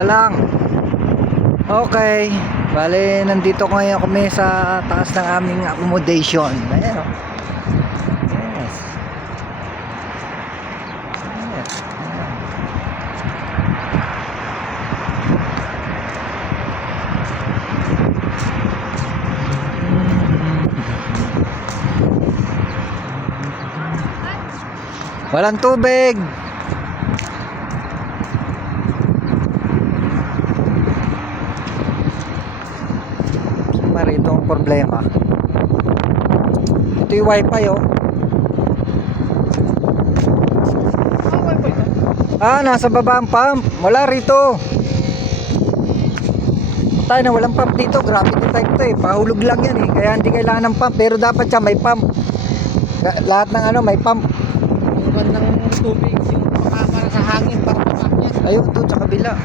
lang. Okay. Bale, nandito ngayon kami sa taas ng aming accommodation. Ayan o. Yes. Yes. Ayan. Walang tubig. Marito ang problema. Ito yung wifi oh. Nasa baba ang pump. Wala rito. Tayo na walang pump dito. Gravity type to eh. Pahulog lang yan eh. Kaya hindi kailangan ng pump. Pero dapat siya may pump. Lahat ng ano may pump. Yung bandang tubig, yung para sa hangin, para papak niya. Ayun doon sa kabila.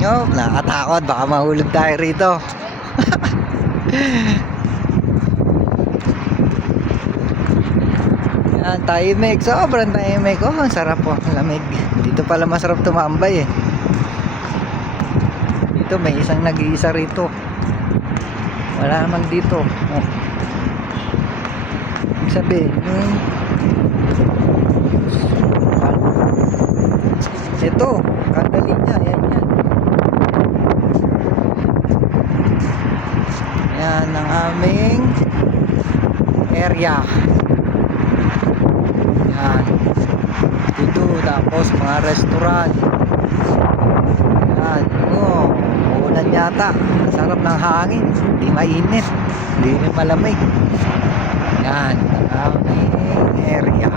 Yo, nakatakot. Baka mahulog tayo rito. Yan, tahimik. Sobrang tahimik. Oh, ang sarap po. Lamig. Dito pala masarap tumambay eh. Dito may isang nag-iisa rito. Wala naman dito. Oh. Ibig sabihin, ito, kandali niya. Yan, yan. Yan ang aming area. Yan. Dito, tapos mga restaurant. Yan. Oh, uulan yata. Sarap ng hangin. Hindi mainit. Hindi rin malamig. Yan ang aming area.